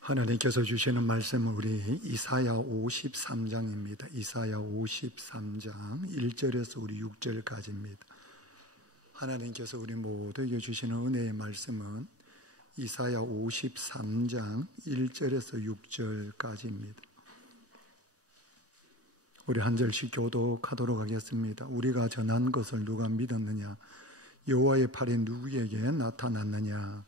하나님께서 주시는 말씀은 우리 이사야 53장입니다. 이사야 53장 1절에서 우리 6절까지입니다. 하나님께서 우리 모두에게 주시는 은혜의 말씀은 이사야 53장 1절에서 6절까지입니다. 우리 한 절씩 교독하도록 하겠습니다. 우리가 전한 것을 누가 믿었느냐? 여호와의 팔이 누구에게 나타났느냐?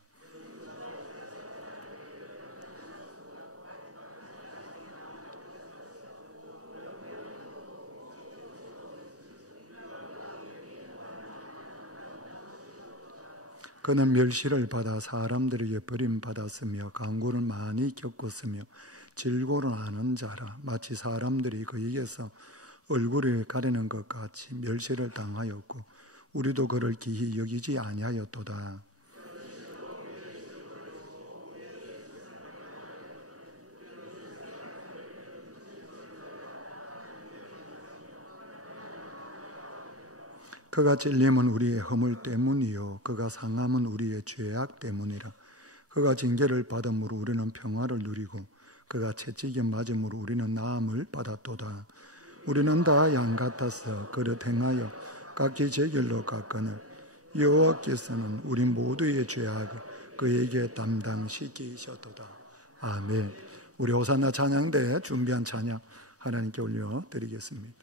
그는 멸시를 받아 사람들에게 버림받았으며 강구를 많이 겪었으며 질고를 아는 자라. 마치 사람들이 그에게서 얼굴을 가리는 것 같이 멸시를 당하였고 우리도 그를 기히 여기지 아니하였도다. 그가 찔림은 우리의 허물 때문이요 그가 상함은 우리의 죄악 때문이라. 그가 징계를 받음으로 우리는 평화를 누리고 그가 채찍에 맞음으로 우리는 나음을 받았도다. 우리는 다 양 같아서 그릇 행하여 각기 제 길로 갔거늘 여호와께서는 우리 모두의 죄악을 그에게 담당시키셨도다. 아멘. 우리 호산나 찬양대에 준비한 찬양 하나님께 올려드리겠습니다.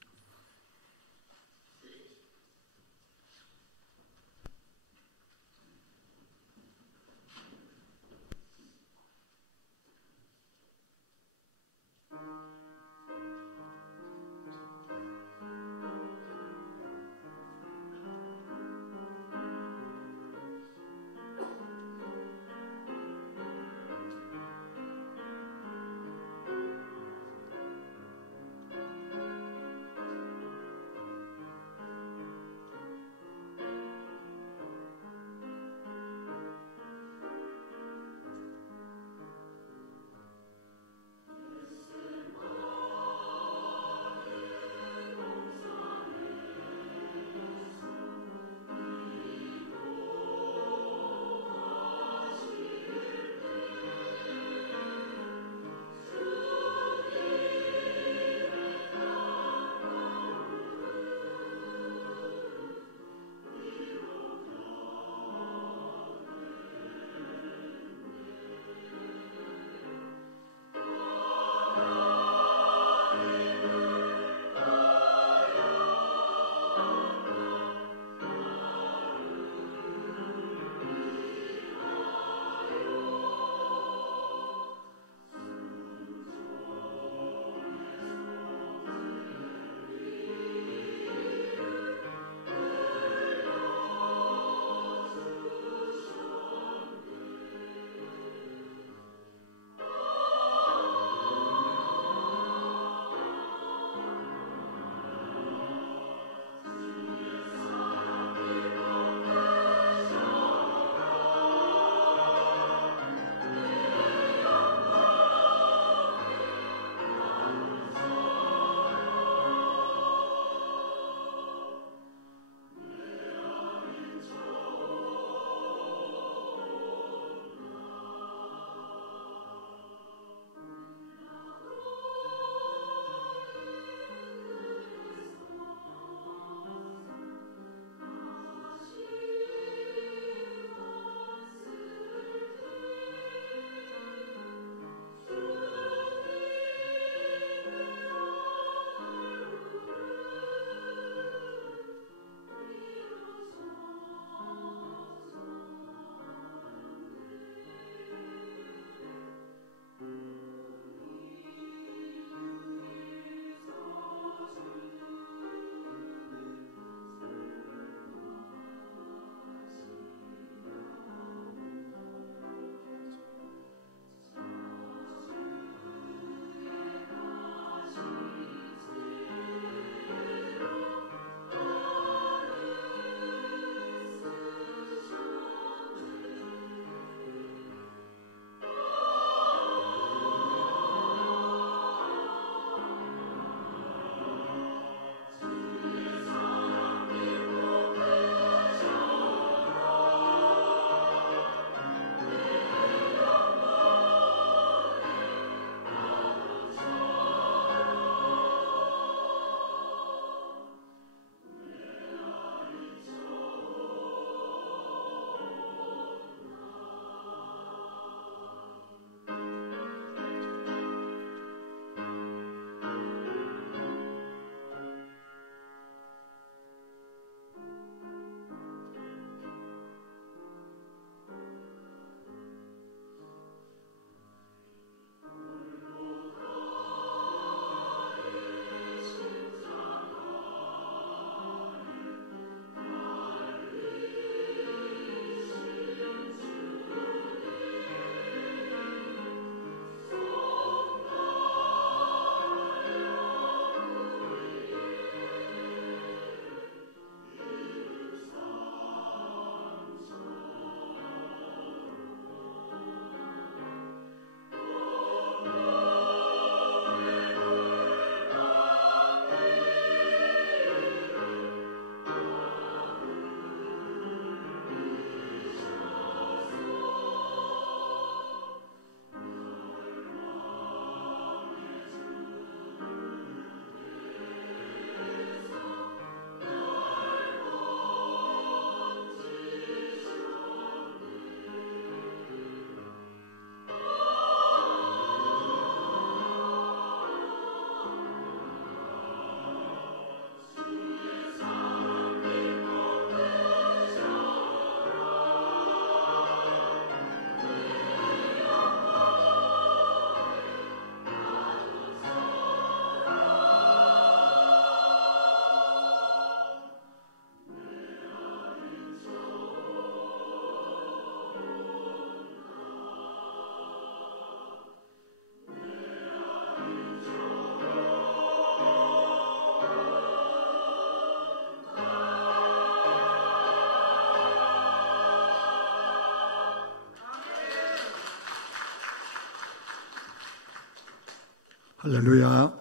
할렐루야.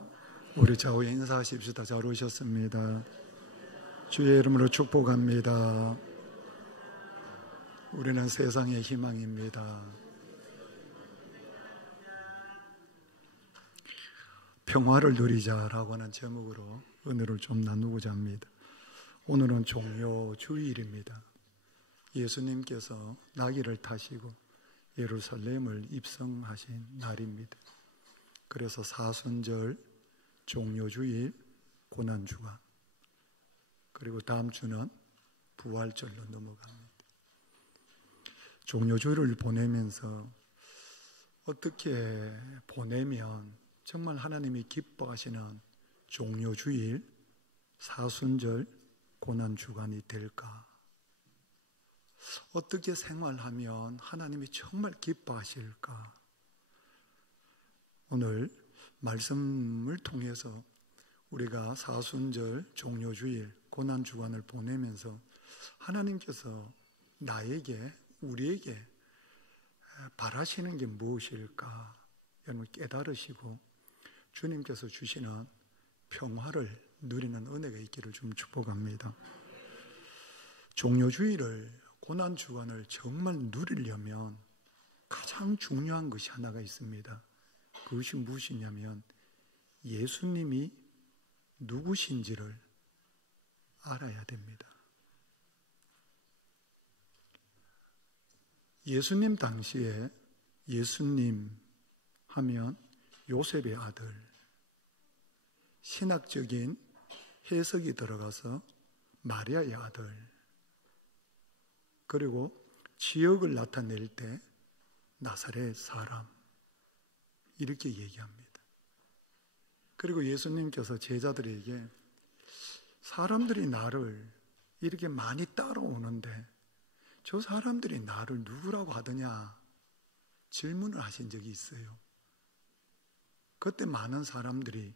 우리 좌우에 인사하십시다. 잘 오셨습니다. 주의 이름으로 축복합니다. 우리는 세상의 희망입니다. 평화를 누리자라고 하는 제목으로 은혜를 좀 나누고자 합니다. 오늘은 종료주일입니다. 예수님께서 나귀를 타시고 예루살렘을 입성하신 날입니다. 그래서 사순절, 종료주일, 고난주간, 그리고 다음 주는 부활절로 넘어갑니다. 종료주일을 보내면서 어떻게 보내면 정말 하나님이 기뻐하시는 종료주일, 사순절, 고난주간이 될까? 어떻게 생활하면 하나님이 정말 기뻐하실까? 오늘 말씀을 통해서 우리가 사순절, 종료주일, 고난주간을 보내면서 하나님께서 나에게, 우리에게 바라시는 게 무엇일까? 여러분 깨달으시고 주님께서 주시는 평화를 누리는 은혜가 있기를 좀 축복합니다. 종료주일을, 고난주간을 정말 누리려면 가장 중요한 것이 하나가 있습니다. 그것이 무엇이냐면 예수님이 누구신지를 알아야 됩니다. 예수님 당시에 예수님 하면 요셉의 아들, 신학적인 해석이 들어가서 마리아의 아들, 그리고 지역을 나타낼 때 나사렛 사람, 이렇게 얘기합니다. 그리고 예수님께서 제자들에게 사람들이 나를 이렇게 많이 따라오는데 저 사람들이 나를 누구라고 하더냐 질문을 하신 적이 있어요. 그때 많은 사람들이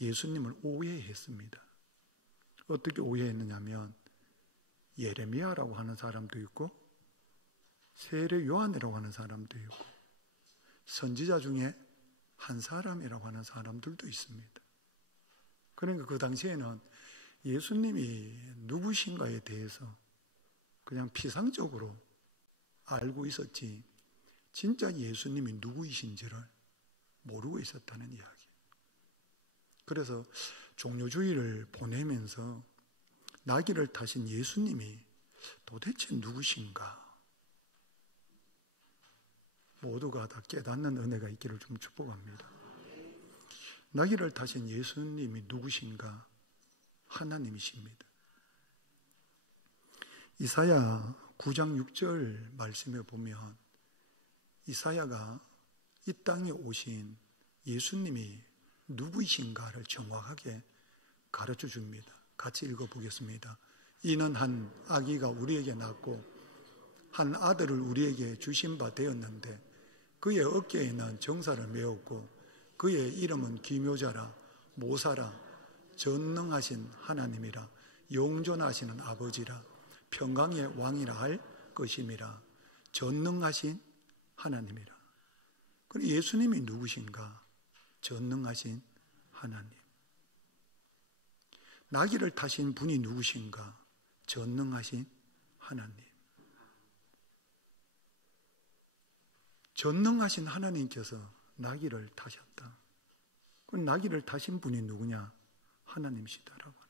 예수님을 오해했습니다. 어떻게 오해했느냐면 예레미야라고 하는 사람도 있고 세례 요한이라고 하는 사람도 있고 선지자 중에 한 사람이라고 하는 사람들도 있습니다. 그러니까 그 당시에는 예수님이 누구신가에 대해서 그냥 피상적으로 알고 있었지 진짜 예수님이 누구이신지를 모르고 있었다는 이야기. 그래서 종료주일을 보내면서 나귀를 타신 예수님이 도대체 누구신가? 모두가 다 깨닫는 은혜가 있기를 좀 축복합니다. 나귀를 타신 예수님이 누구신가? 하나님이십니다. 이사야 9장 6절 말씀에 보면 이사야가 이 땅에 오신 예수님이 누구이신가를 정확하게 가르쳐 줍니다. 같이 읽어보겠습니다. 이는 한 아기가 우리에게 낳고 한 아들을 우리에게 주신 바 되었는데 그의 어깨에는 정사를 메었고 그의 이름은 기묘자라 모사라 전능하신 하나님이라 영존하시는 아버지라 평강의 왕이라 할 것임이라. 전능하신 하나님이라. 그럼 예수님이 누구신가? 전능하신 하나님. 나귀를 타신 분이 누구신가? 전능하신 하나님. 전능하신 하나님께서 나귀를 타셨다. 그 나귀를 타신 분이 누구냐? 하나님이시다라고 하는.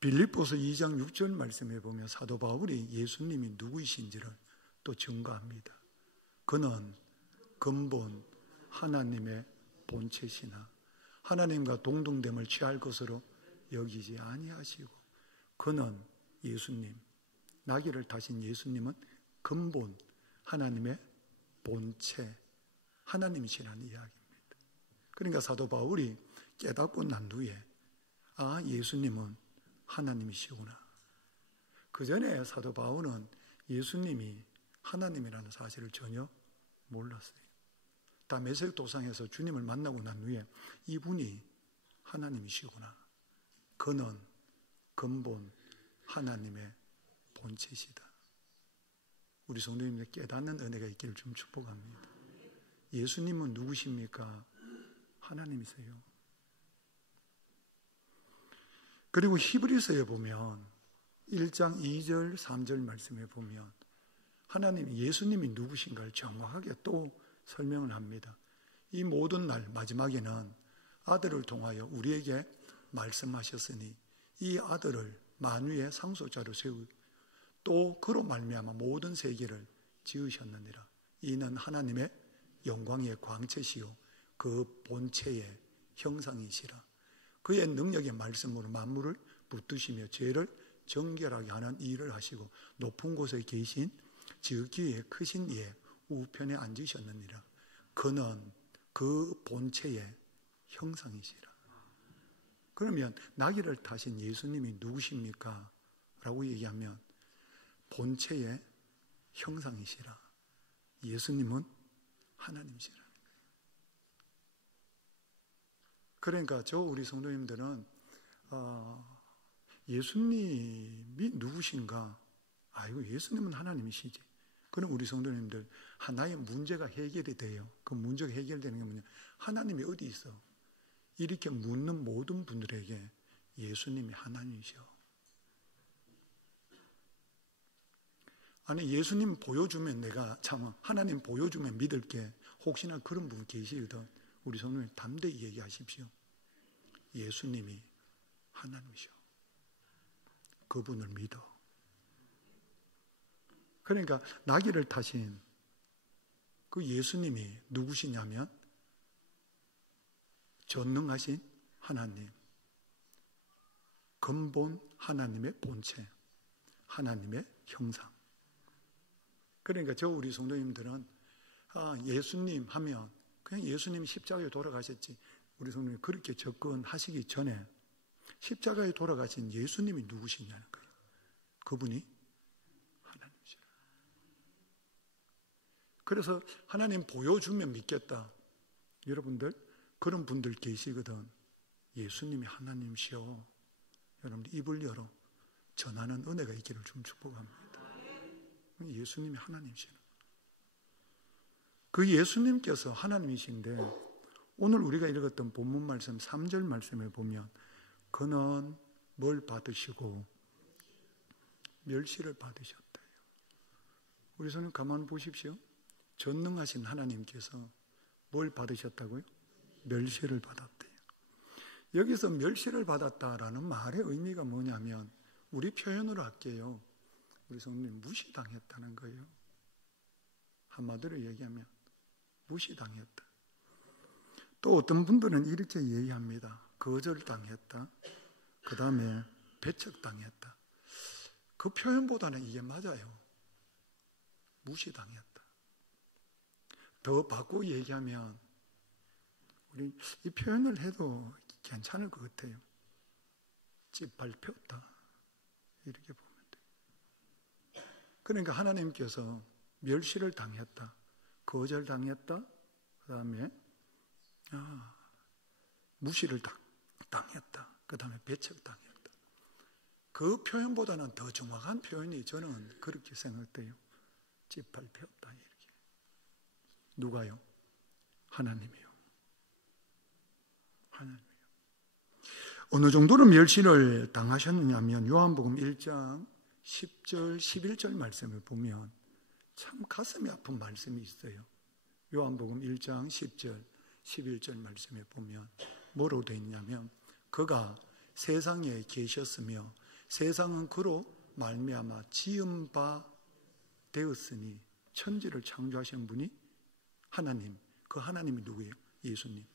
빌립보서 2장 6절 말씀에 보면 사도 바울이 예수님이 누구이신지를 또 증거합니다. 그는 근본 하나님의 본체시나 하나님과 동등됨을 취할 것으로 여기지 아니하시고 그는 예수님, 나귀를 타신 예수님은 근본 하나님의 본체 하나님이시라는 이야기입니다. 그러니까 사도 바울이 깨닫고 난 후에 아, 예수님은 하나님이시구나. 그 전에 사도 바울은 예수님이 하나님이라는 사실을 전혀 몰랐어요. 다메섹 도상에서 주님을 만나고 난 후에 이분이 하나님이시구나. 그는 근본 하나님의 본체시다. 우리 성도님들 깨닫는 은혜가 있기를 좀 축복합니다. 예수님은 누구십니까? 하나님이세요. 그리고 히브리서에 보면 1장 2절 3절 말씀에 보면 하나님 예수님이 누구신가를 정확하게 또 설명을 합니다. 이 모든 날 마지막에는 아들을 통하여 우리에게 말씀하셨으니 이 아들을 만유의 상속자로 세우고 또 그로 말미암아 모든 세계를 지으셨느니라. 이는 하나님의 영광의 광채시요 그 본체의 형상이시라. 그의 능력의 말씀으로 만물을 붙드시며 죄를 정결하게 하는 일을 하시고 높은 곳에 계신 지극히 크신 이의 우편에 앉으셨느니라. 그는 그 본체의 형상이시라. 그러면 나귀를 타신 예수님이 누구십니까? 라고 얘기하면 본체의 형상이시라. 예수님은 하나님이시라. 그러니까 우리 성도님들은 예수님이 누구신가? 아이고 예수님은 하나님이시지. 그럼 우리 성도님들 하나의 문제가 해결이 돼요. 그 문제가 해결되는 게 뭐냐? 하나님이 어디 있어? 이렇게 묻는 모든 분들에게 예수님이 하나님이셔. 아니 예수님 보여주면 내가 참 하나님 보여주면 믿을게. 혹시나 그런 분 계시거든. 우리 성도님 담대히 얘기하십시오. 예수님이 하나님이셔. 그분을 믿어. 그러니까 나귀를 타신 그 예수님이 누구시냐면 전능하신 하나님, 근본 하나님의 본체, 하나님의 형상. 그러니까 우리 성도님들은 예수님 하면 그냥 예수님이 십자가에 돌아가셨지. 우리 성도님 그렇게 접근하시기 전에 십자가에 돌아가신 예수님이 누구시냐는 거예요. 그분이 하나님이시라. 그래서 하나님 보여주면 믿겠다. 여러분들 그런 분들 계시거든. 예수님이 하나님이시여. 여러분들 입을 열어 전하는 은혜가 있기를 좀 축복합니다. 예수님이 하나님이시라. 그 예수님께서 하나님이신데 오늘 우리가 읽었던 본문 말씀 3절 말씀에 보면 그는 뭘 받으시고 멸시를 받으셨대요. 우리 손님 가만 보십시오. 전능하신 하나님께서 뭘 받으셨다고요? 멸시를 받았대요. 여기서 멸시를 받았다라는 말의 의미가 뭐냐면 우리 표현으로 할게요. 우리 성도님 무시당했다는 거예요. 한마디로 얘기하면 무시당했다. 또 어떤 분들은 이렇게 얘기합니다. 거절당했다. 그 다음에 배척당했다. 그 표현보다는 이게 맞아요. 무시당했다. 더 바꾸고 얘기하면 우리 이 표현을 해도 괜찮을 것 같아요. 짓밟혔다. 이렇게 보면 돼요. 그러니까 하나님께서 멸시를 당했다. 거절당했다. 그 다음에 무시를 당했다. 그 다음에 배척당했다. 그 표현보다는 더 정확한 표현이 저는 그렇게 생각돼요. 짓밟혔다. 이렇게. 누가요? 하나님이요. 하나님이요. 어느 정도로 멸시를 당하셨느냐면 요한복음 1장 10절 11절 말씀을 보면 참 가슴이 아픈 말씀이 있어요. 요한복음 1장 10절 11절 말씀에 보면 뭐라고 되어 있냐면 그가 세상에 계셨으며 세상은 그로 말미암아 지은 바 되었으니 천지를 창조하신 분이 하나님. 그 하나님이 누구예요? 예수님.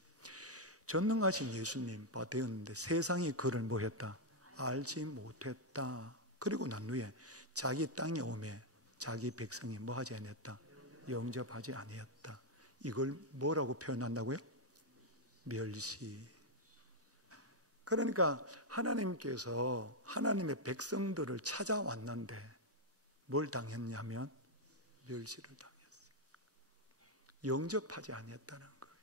전능하신 예수님 바 되었는데 세상이 그를 뭐 했다? 알지 못했다. 그리고 난 후에 자기 땅에 오매 자기 백성이 뭐 하지 아니했다? 영접하지 아니했다. 이걸 뭐라고 표현한다고요? 멸시. 그러니까 하나님께서 하나님의 백성들을 찾아왔는데 뭘 당했냐면 멸시를 당했어요. 영접하지 아니했다는 거예요.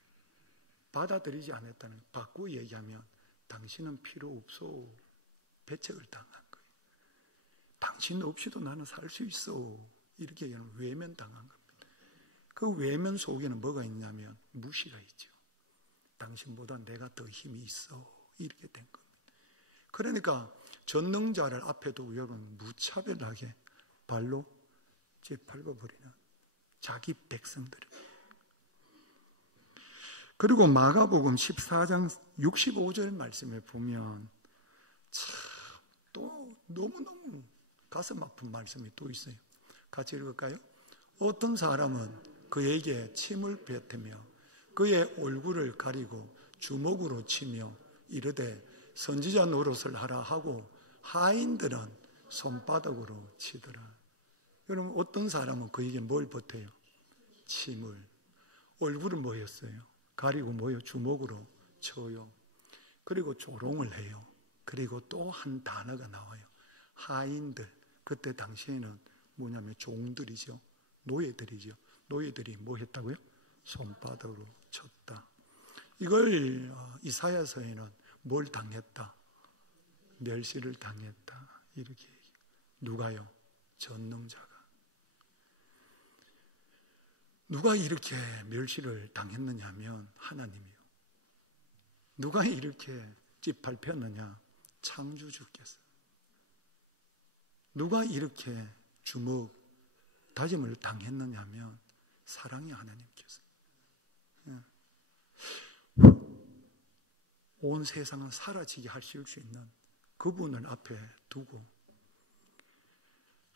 받아들이지 않았다는 거예요. 바꾸어 얘기하면 당신은 필요 없어. 배척을 당한 거예요. 당신 없이도 나는 살 수 있어. 이렇게 얘기하면 외면당한 겁니다. 그 외면 속에는 뭐가 있냐면 무시가 있죠. 당신보다 내가 더 힘이 있어. 이렇게 된 겁니다. 그러니까 전능자를 앞에 두고 여러분 무차별하게 발로 짓밟아버리는 자기 백성들입니다. 그리고 마가복음 14장 65절 말씀에 보면 참 또 너무너무 가슴 아픈 말씀이 또 있어요. 같이 읽을까요? 어떤 사람은 그에게 침을 뱉으며 그의 얼굴을 가리고 주먹으로 치며 이르되 선지자 노릇을 하라 하고 하인들은 손바닥으로 치더라. 여러분 어떤 사람은 그에게 뭘 버텨요? 침을. 얼굴을 뭐였어요? 가리고 뭐요? 주먹으로 쳐요. 그리고 조롱을 해요. 그리고 또 한 단어가 나와요. 하인들. 그때 당시에는 뭐냐면 종들이죠. 노예들이죠. 노예들이 뭐 했다고요? 손바닥으로 쳤다. 이걸 이사야서에는 뭘 당했다? 멸시를 당했다. 이렇게 얘기해요. 누가요? 전능자가. 누가 이렇게 멸시를 당했느냐 하면 하나님이요. 누가 이렇게 짓밟혔느냐? 창조주께서. 누가 이렇게 주먹 다짐을 당했느냐 하면 사랑의 하나님께서. 온 세상은 사라지게 하실 수 있는 그분을 앞에 두고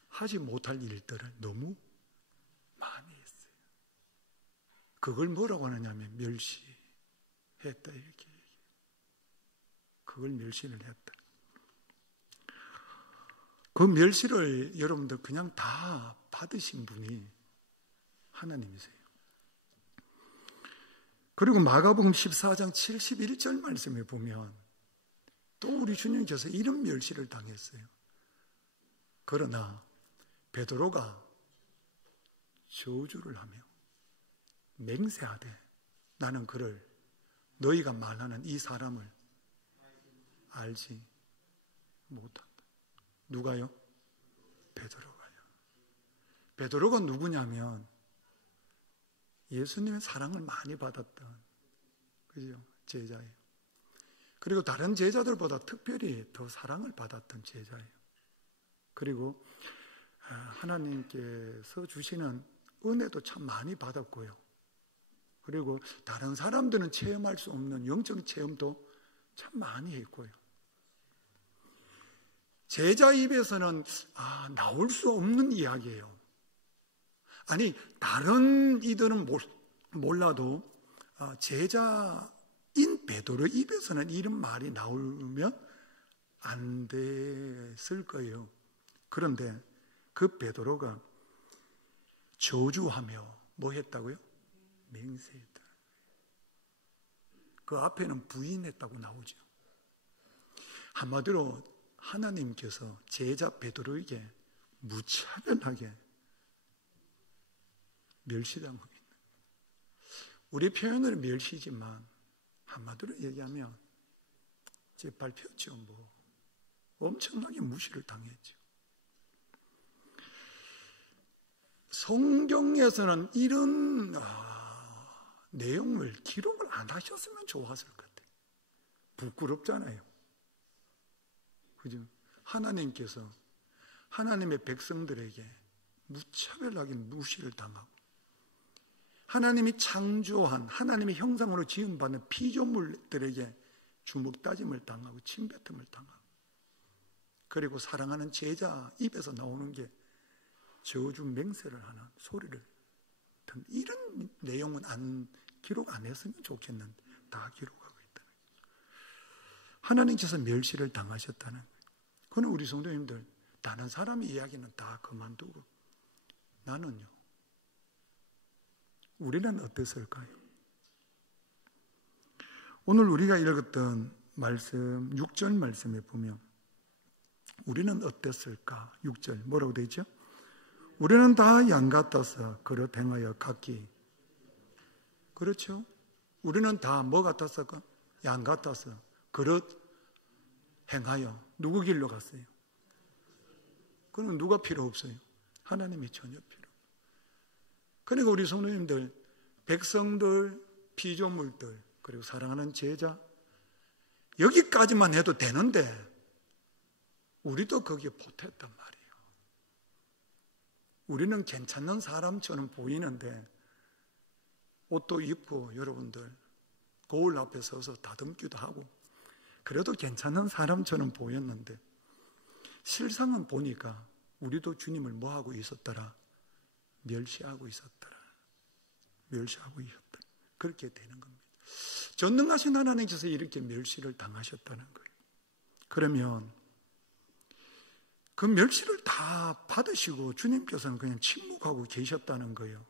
하지 못할 일들을 너무 많이 했어요. 그걸 뭐라고 하느냐면 멸시했다 이렇게 얘기해요. 그걸 멸시를 했다. 그 멸시를 여러분들 그냥 다 받으신 분이 하나님이세요. 그리고 마가복음 14장 71절 말씀에 보면 또 우리 주님께서 이런 멸시를 당했어요. 그러나 베드로가 저주를 하며 맹세하되 나는 그를 너희가 말하는 이 사람을 알지 못한다. 누가요? 베드로가요. 베드로가 누구냐면 예수님의 사랑을 많이 받았던 그죠? 제자예요. 그리고 다른 제자들보다 특별히 더 사랑을 받았던 제자예요. 그리고 하나님께서 주시는 은혜도 참 많이 받았고요. 그리고 다른 사람들은 체험할 수 없는 영적 체험도 참 많이 했고요. 제자 입에서는 나올 수 없는 이야기예요. 아니 다른 이들은 몰라도 제자인 베드로 입에서는 이런 말이 나오면 안 됐을 거예요. 그런데 그 베드로가 저주하며 뭐 했다고요? 맹세했다. 그 앞에는 부인했다고 나오죠. 한마디로 하나님께서 제자 베드로에게 무차별하게 멸시당하고 있는. 우리 표현은 멸시지만 한마디로 얘기하면 짓밟혔죠. 뭐 엄청나게 무시를 당했죠. 성경에서는 이런 내용을 기록을 안 하셨으면 좋았을 것 같아요. 부끄럽잖아요. 그죠? 하나님께서 하나님의 백성들에게 무차별하게 무시를 당하고 하나님이 창조한 하나님의 형상으로 지음받는 피조물들에게 주먹 다짐을 당하고 침뱉음을 당하고 그리고 사랑하는 제자 입에서 나오는 게 저주 맹세를 하는 소리를 듣는 이런 내용은 기록 안 했으면 좋겠는데 다 기록하고 있다는 거죠. 하나님께서 멸시를 당하셨다는 거예요. 그건 우리 성도님들 다른 사람의 이야기는 다 그만두고 나는요. 우리는 어땠을까요? 오늘 우리가 읽었던 말씀 6절 말씀에 보면 우리는 어땠을까? 6절 뭐라고 되어 있죠? 우리는 다 양 같아서 그릇 행하여 각기 그렇죠? 우리는 다 뭐 같았을까? 양 같아서 그릇 행하여 누구 길로 갔어요? 그럼 누가 필요 없어요? 하나님이 전혀 필요 없어요. 그러니까 우리 성도님들, 백성들, 피조물들, 그리고 사랑하는 제자, 여기까지만 해도 되는데 우리도 거기에 보탰단 말이에요. 우리는 괜찮은 사람처럼 보이는데 옷도 입고 여러분들 거울 앞에 서서 다듬기도 하고 그래도 괜찮은 사람처럼 보였는데 실상은 보니까 우리도 주님을 뭐하고 있었더라? 멸시하고 있었더라. 멸시하고 있었더라. 그렇게 되는 겁니다. 전능하신 하나님께서 이렇게 멸시를 당하셨다는 거예요. 그러면 그 멸시를 다 받으시고 주님께서는 그냥 침묵하고 계셨다는 거예요.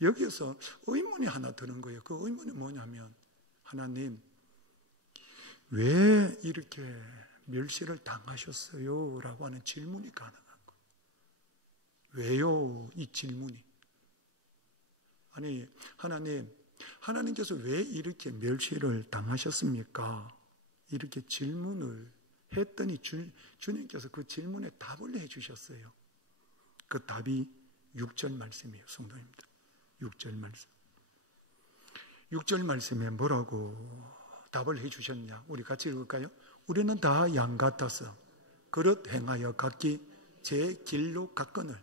여기에서 의문이 하나 드는 거예요. 그 의문이 뭐냐면, 하나님 왜 이렇게 멸시를 당하셨어요? 라고 하는 질문이 가능한 거예요. 왜요? 이 질문이. 아니, 하나님께서 왜 이렇게 멸시를 당하셨습니까? 이렇게 질문을 했더니 주님께서 그 질문에 답을 해주셨어요. 그 답이 6절 말씀이에요. 성도님들, 6절 말씀. 6절 말씀에 뭐라고 답을 해주셨냐? 우리 같이 읽을까요? 우리는 다 양 같아서 그릇 행하여 각기 제 길로 갔거늘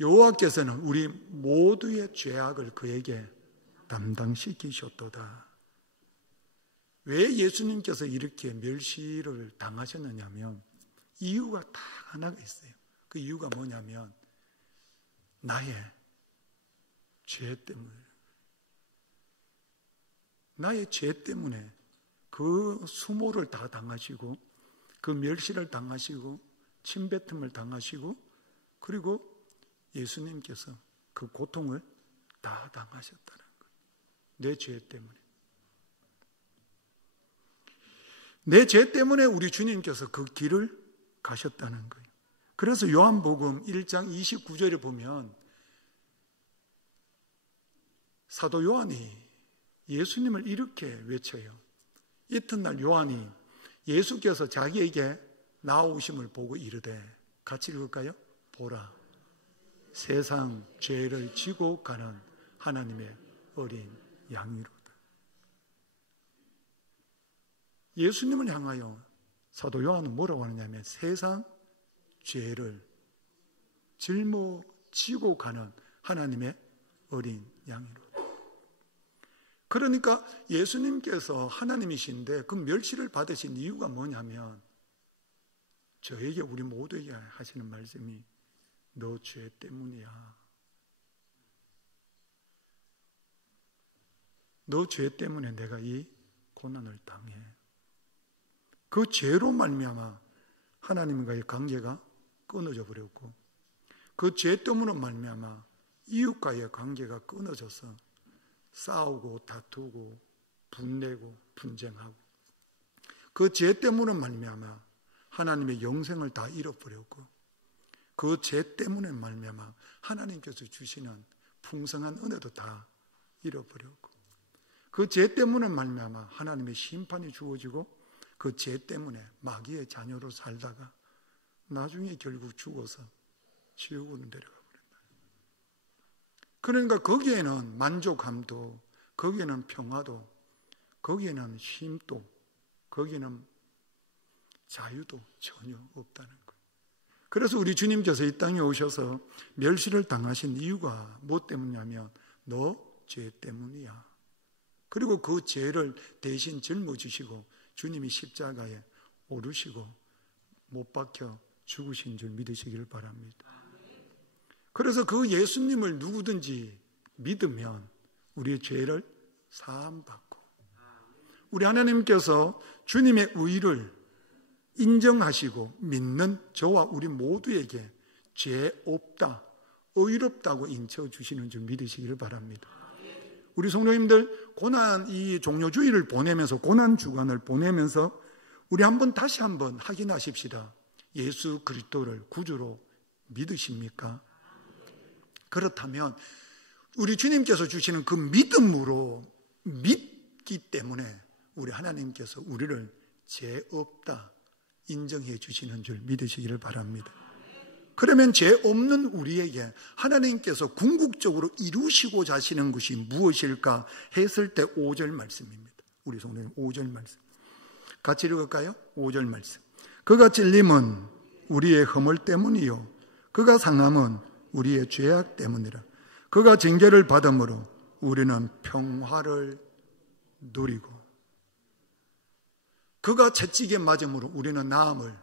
여호와께서는 우리 모두의 죄악을 그에게 담당시키셨도다. 왜 예수님께서 이렇게 멸시를 당하셨느냐면 이유가 딱 하나가 있어요. 그 이유가 뭐냐면 나의 죄 때문에, 나의 죄 때문에 그 수모를 다 당하시고 그 멸시를 당하시고 침뱉음을 당하시고 그리고 예수님께서 그 고통을 다 당하셨다는 거예요. 내 죄 때문에. 내 죄 때문에 우리 주님께서 그 길을 가셨다는 거예요. 그래서 요한복음 1장 29절에 보면 사도 요한이 예수님을 이렇게 외쳐요. 이튿날 요한이 예수께서 자기에게 나오심을 보고 이르되, 같이 읽을까요? 보라, 세상 죄를 지고 가는 하나님의 어린 양이로다. 예수님을 향하여 사도 요한은 뭐라고 하느냐면 세상 죄를 짊어지고 가는 하나님의 어린 양이로다. 그러니까 예수님께서 하나님이신데 그 멸시를 받으신 이유가 뭐냐면 저에게, 우리 모두에게 하시는 말씀이 너 죄 때문이야. 너 죄 때문에 내가 이 고난을 당해. 그 죄로 말미암아 하나님과의 관계가 끊어져 버렸고 그 죄 때문에 말미암아 이웃과의 관계가 끊어져서 싸우고 다투고 분내고 분쟁하고 그 죄 때문에 말미암아 하나님의 영생을 다 잃어버렸고 그 죄 때문에 말미암아 하나님께서 주시는 풍성한 은혜도 다 잃어버렸고 그 죄 때문에 말미암아 하나님의 심판이 주어지고 그 죄 때문에 마귀의 자녀로 살다가 나중에 결국 죽어서 지옥으로 내려가 버린다. 그러니까 거기에는 만족함도, 거기에는 평화도, 거기에는 쉼도, 거기에는 자유도 전혀 없다는 거예요. 그래서 우리 주님께서 이 땅에 오셔서 멸시를 당하신 이유가 뭐 때문이냐면 너 죄 때문이야. 그리고 그 죄를 대신 짊어지시고 주님이 십자가에 오르시고 못 박혀 죽으신 줄 믿으시길 바랍니다. 그래서 그 예수님을 누구든지 믿으면 우리의 죄를 사함받고 우리 하나님께서 주님의 의를 인정하시고 믿는 저와 우리 모두에게 죄 없다, 의롭다고 인쳐주시는 줄 믿으시길 바랍니다. 우리 성도님들, 고난 이 종료주의를 보내면서, 고난 주간을 보내면서 우리 다시 한번 확인하십시다. 예수 그리스도를 구주로 믿으십니까? 그렇다면 우리 주님께서 주시는 그 믿음으로 믿기 때문에 우리 하나님께서 우리를 죄 없다 인정해 주시는 줄 믿으시기를 바랍니다. 그러면 죄 없는 우리에게 하나님께서 궁극적으로 이루시고자 하시는 것이 무엇일까 했을 때 5절 말씀입니다. 우리 성도님 5절 말씀 같이 읽을까요? 5절 말씀. 그가 찔림은 우리의 허물 때문이요 그가 상함은 우리의 죄악 때문이라. 그가 징계를 받음으로 우리는 평화를 누리고 그가 채찍에 맞음으로 우리는 나음을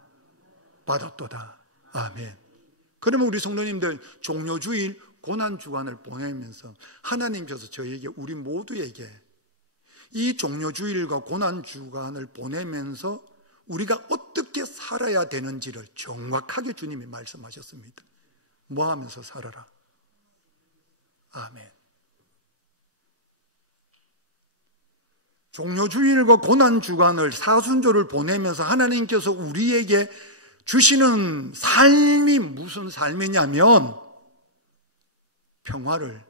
받았도다. 아멘. 그러면 우리 성도님들 종료주일 고난주간을 보내면서 하나님께서 저에게 우리 모두에게 이 종료주일과 고난주간을 보내면서 우리가 어떻게 살아야 되는지를 정확하게 주님이 말씀하셨습니다. 뭐 하면서 살아라? 아멘. 종료주일과 고난주간을 사순절을 보내면서 하나님께서 우리에게 주시는 삶이 무슨 삶이냐면 평화를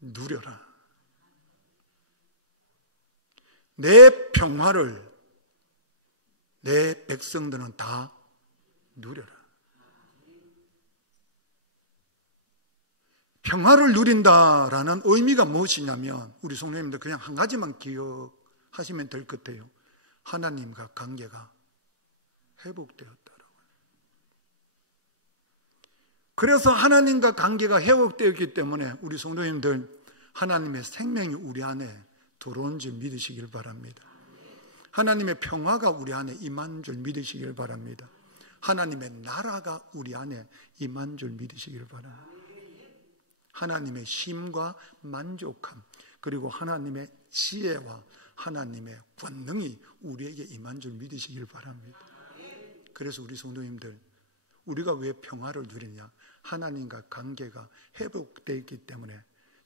누려라. 내 평화를 내 백성들은 다 누려라. 평화를 누린다라는 의미가 무엇이냐면 우리 성도님들 그냥 한 가지만 기억하시면 될 것 같아요. 하나님과 관계가 회복되었다라고. 그래서 하나님과 관계가 회복되었기 때문에 우리 성도님들 하나님의 생명이 우리 안에 들어온 줄 믿으시길 바랍니다. 하나님의 평화가 우리 안에 임한 줄 믿으시길 바랍니다. 하나님의 나라가 우리 안에 임한 줄 믿으시길 바랍니다. 하나님의 쉼과 만족함 그리고 하나님의 지혜와 하나님의 권능이 우리에게 임한 줄 믿으시길 바랍니다. 그래서 우리 성도님들 우리가 왜 평화를 누리냐? 하나님과 관계가 회복되어 있기 때문에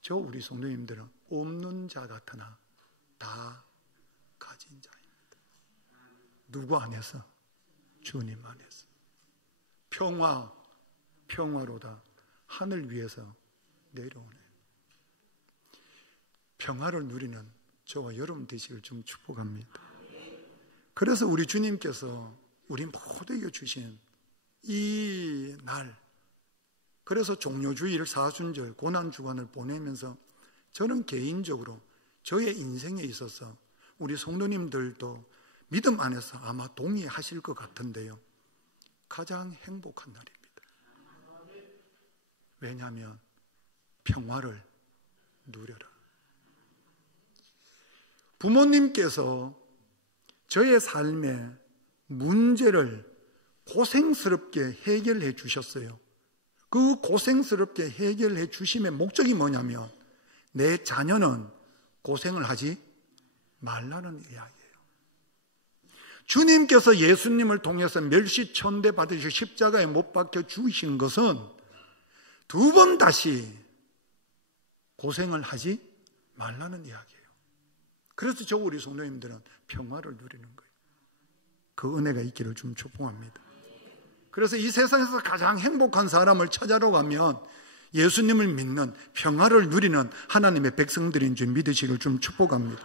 저 우리 성도님들은 없는 자 같으나 다 가진 자입니다. 누구 안에서? 주님 안에서. 평화로다 하늘 위에서 내려오네. 평화를 누리는 저와 여러분 되시길 좀 축복합니다. 그래서 우리 주님께서 우리 모두에게 주신 이 날, 그래서 종료주일, 사순절, 고난주간을 보내면서 저는 개인적으로 저의 인생에 있어서 우리 성도님들도 믿음 안에서 아마 동의하실 것 같은데요, 가장 행복한 날입니다. 왜냐하면 평화를 누려라. 부모님께서 저의 삶의 문제를 고생스럽게 해결해 주셨어요. 그 고생스럽게 해결해 주심의 목적이 뭐냐면 내 자녀는 고생을 하지 말라는 이야기예요. 주님께서 예수님을 통해서 멸시천대 받으시고 십자가에 못 박혀 죽으신 것은 두 번 다시 고생을 하지 말라는 이야기예요. 그래서 저 우리 성도님들은 평화를 누리는 거예요. 그 은혜가 있기를 좀 축복합니다. 그래서 이 세상에서 가장 행복한 사람을 찾아러 가면 예수님을 믿는 평화를 누리는 하나님의 백성들인 줄 믿으시길 좀 축복합니다.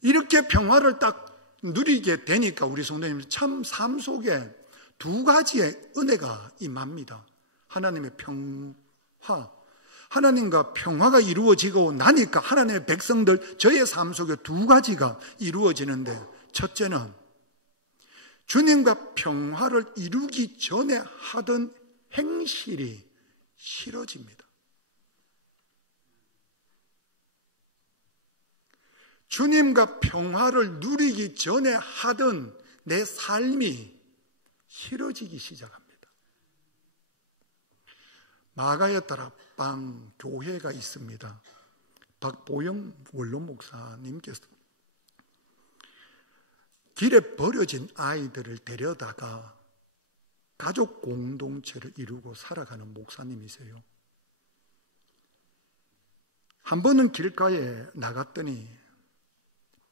이렇게 평화를 딱 누리게 되니까 우리 성도님 참 삶 속에 두 가지의 은혜가 임합니다. 하나님의 평화, 하나님과 평화가 이루어지고 나니까 하나님의 백성들 저의 삶 속에 두 가지가 이루어지는데, 첫째는 주님과 평화를 이루기 전에 하던 행실이 싫어집니다. 주님과 평화를 누리기 전에 하던 내 삶이 싫어지기 시작합니다. 마가야 다락방 교회가 있습니다. 박보영 원로 목사님께서 길에 버려진 아이들을 데려다가 가족 공동체를 이루고 살아가는 목사님이세요. 한 번은 길가에 나갔더니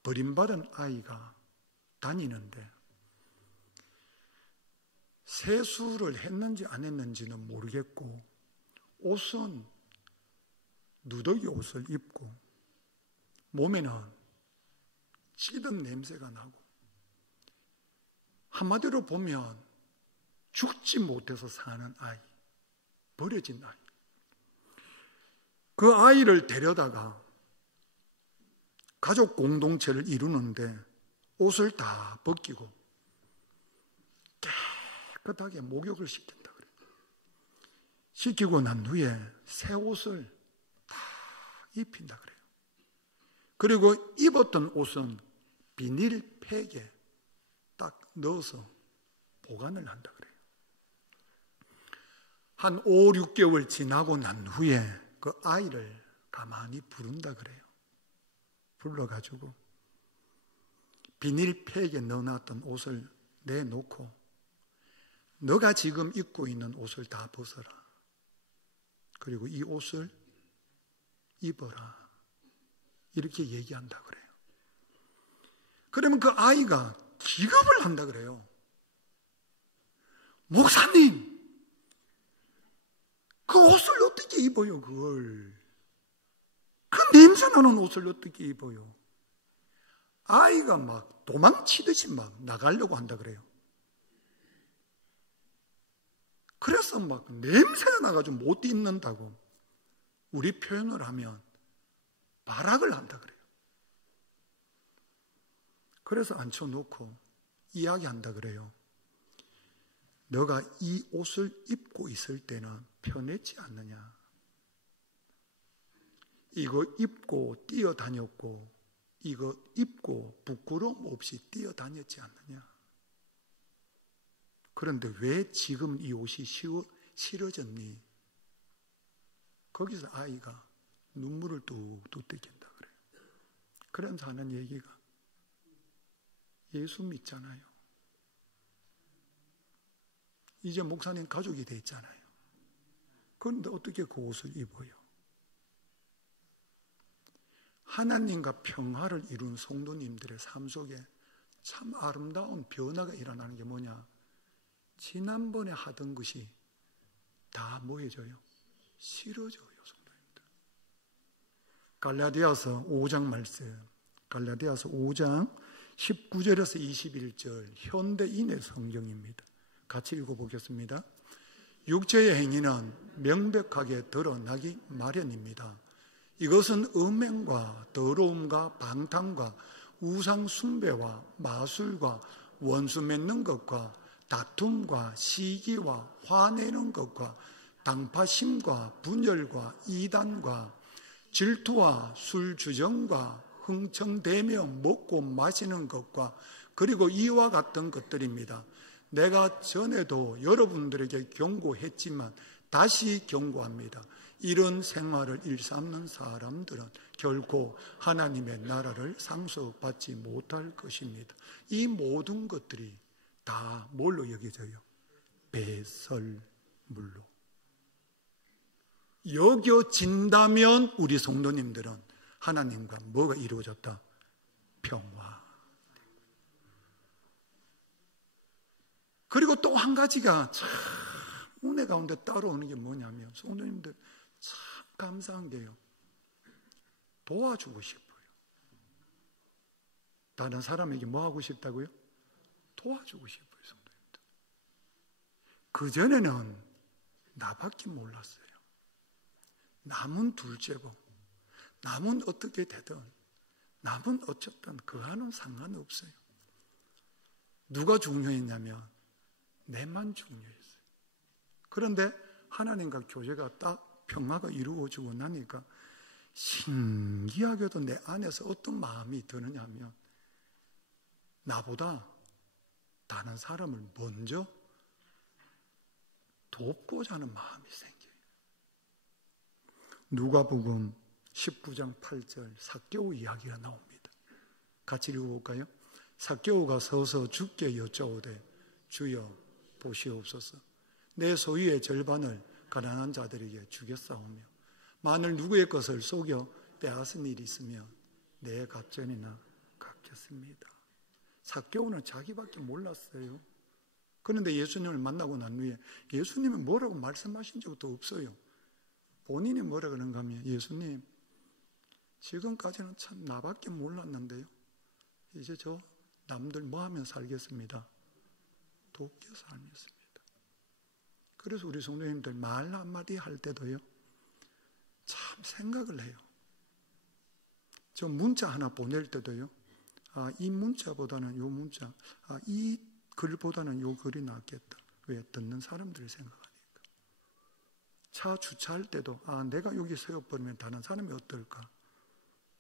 버림받은 아이가 다니는데 세수를 했는지 안 했는지는 모르겠고 옷은 누더기 옷을 입고 몸에는 찌든 냄새가 나고, 한마디로 보면 죽지 못해서 사는 아이, 버려진 아이. 그 아이를 데려다가 가족 공동체를 이루는데 옷을 다 벗기고 깨끗하게 목욕을 시킨다 그래요. 시키고 난 후에 새 옷을 다 입힌다 그래요. 그리고 입었던 옷은 비닐팩에 딱 넣어서 보관을 한다 그래요. 한 5, 6개월 지나고 난 후에 그 아이를 가만히 부른다 그래요. 불러가지고 비닐팩에 넣어놨던 옷을 내놓고 너가 지금 입고 있는 옷을 다 벗어라. 그리고 이 옷을 입어라. 이렇게 얘기한다 그래요. 그러면 그 아이가 기겁을 한다 그래요. 목사님, 그 옷을 어떻게 입어요, 그걸? 그 냄새나는 옷을 어떻게 입어요? 아이가 막 도망치듯이 막 나가려고 한다 그래요. 그래서 막 냄새가 나가지고 못 입는다고 우리 표현을 하면 발악을 한다 그래요. 그래서 앉혀놓고 이야기한다 그래요. 너가 이 옷을 입고 있을 때는 편했지 않느냐? 이거 입고 뛰어다녔고 이거 입고 부끄러움 없이 뛰어다녔지 않느냐? 그런데 왜 지금 이 옷이 싫어졌니? 거기서 아이가 눈물을 뚝뚝 떼긴다 그래요. 그러면서 하는 얘기가 예수 믿잖아요. 이제 목사님 가족이 돼 있잖아요. 그런데 어떻게 그 옷을 입어요? 하나님과 평화를 이룬 성도님들의 삶 속에 참 아름다운 변화가 일어나는 게 뭐냐? 지난번에 하던 것이 다 뭐해져요? 싫어져요, 성도님들. 갈라디아서 5장 말씀, 갈라디아서 5장 19절에서 21절 현대인의 성경입니다. 같이 읽어보겠습니다. 육체의 행위는 명백하게 드러나기 마련입니다. 이것은 음행과 더러움과 방탕과 우상 숭배와 마술과 원수 맺는 것과 다툼과 시기와 화내는 것과 당파심과 분열과 이단과 질투와 술주정과 흥청대며 먹고 마시는 것과 그리고 이와 같은 것들입니다. 내가 전에도 여러분들에게 경고했지만 다시 경고합니다. 이런 생활을 일삼는 사람들은 결코 하나님의 나라를 상속받지 못할 것입니다. 이 모든 것들이 다 뭘로 여겨져요? 배설물로 여겨진다면 우리 성도님들은 하나님과 뭐가 이루어졌다? 평화. 그리고 또 한 가지가 참 은혜 가운데 따라오는 게 뭐냐면 성도님들 참 감사한 게요. 도와주고 싶어요. 다른 사람에게 뭐 하고 싶다고요? 도와주고 싶어요, 성도님들. 그전에는 나밖에 몰랐어요. 남은 둘째고 남은 어떻게 되든 남은 어쨌든 그와는 상관없어요. 누가 중요했냐면 내만 중요했어요. 그런데 하나님과 교제가 딱 평화가 이루어지고 나니까 신기하게도 내 안에서 어떤 마음이 드느냐 하면 나보다 다른 사람을 먼저 돕고자 하는 마음이 생겨요. 누가복음 19장 8절 삭개오 이야기가 나옵니다. 같이 읽어볼까요? 삭개오가 서서 주께 여짜오되 주여 보시옵소서. 내 소유의 절반을 가난한 자들에게 주겠사오며 만일 누구의 것을 속여 빼앗은 일이 있으면 내 갑전이나 갚겠습니다. 삭개오는 자기밖에 몰랐어요. 그런데 예수님을 만나고 난 후에 예수님은 뭐라고 말씀하신 적도 없어요. 본인이 뭐라 그런가 하면 예수님 지금까지는 참 나밖에 몰랐는데요. 이제 저 남들 뭐 하면 살겠습니다? 돕게 살겠습니다. 그래서 우리 성도님들 말 한마디 할 때도요, 참 생각을 해요. 저 문자 하나 보낼 때도요, 이 문자보다는 요 문자, 이 글보다는 요 글이 낫겠다. 왜? 듣는 사람들을 생각하니까. 차 주차할 때도 내가 여기 세워버리면 다른 사람이 어떨까?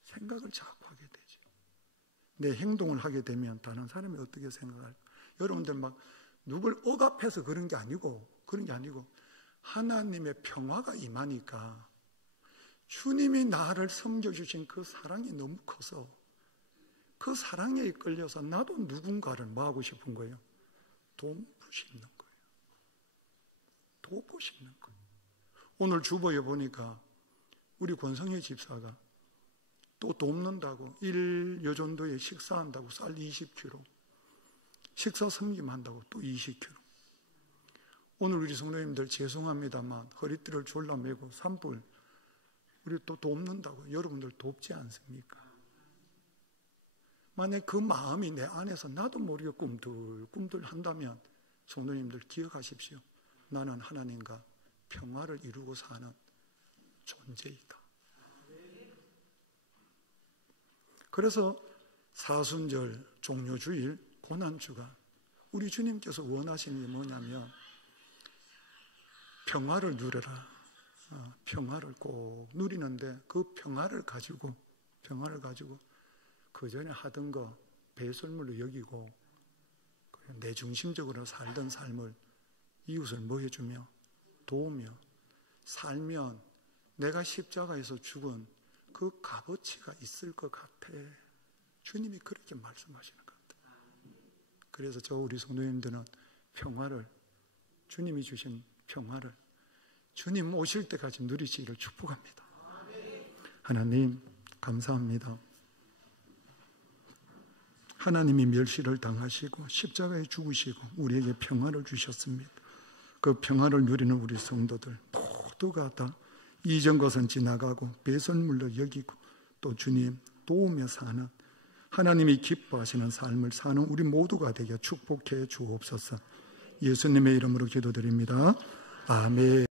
생각을 자꾸 하게 되죠. 내 행동을 하게 되면 다른 사람이 어떻게 생각할까? 여러분들 막 누굴 억압해서 그런 게 아니고 하나님의 평화가 임하니까 주님이 나를 섬겨주신 그 사랑이 너무 커서 그 사랑에 이끌려서 나도 누군가를 뭐 하고 싶은 거예요? 돕고 싶는 거예요. 돕고 싶는 거예요. 오늘 주보에 보니까 우리 권성희 집사가 또 돕는다고 1여전도에 식사한다고 쌀 20kg, 식사 섬김한다고 또 20kg. 오늘 우리 성도님들 죄송합니다만 허리띠를 졸라매고 산불 우리 또 돕는다고 여러분들 돕지 않습니까? 만약 그 마음이 내 안에서 나도 모르게 꿈들꿈들 한다면 성도님들 기억하십시오. 나는 하나님과 평화를 이루고 사는 존재이다. 그래서 사순절, 종료주일, 고난주가 우리 주님께서 원하시는 게 뭐냐면 평화를 누려라. 평화를 꼭 누리는데 그 평화를 가지고 그 전에 하던 거 배설물로 여기고 내 중심적으로 살던 삶을 이웃을 뭐 해주며 도우며 살면 내가 십자가에서 죽은 그 값어치가 있을 것 같아. 주님이 그렇게 말씀하시는 것 같아요. 그래서 저 우리 성도님들은 평화를, 주님이 주신 평화를 주님 오실 때까지 누리시기를 축복합니다. 하나님 감사합니다. 하나님이 멸시를 당하시고 십자가에 죽으시고 우리에게 평화를 주셨습니다. 그 평화를 누리는 우리 성도들 모두가 다 이전 것은 지나가고 배설물로 여기고 또 주님 도우며 사는 하나님이 기뻐하시는 삶을 사는 우리 모두가 되게 축복해 주옵소서. 예수님의 이름으로 기도드립니다. 아멘.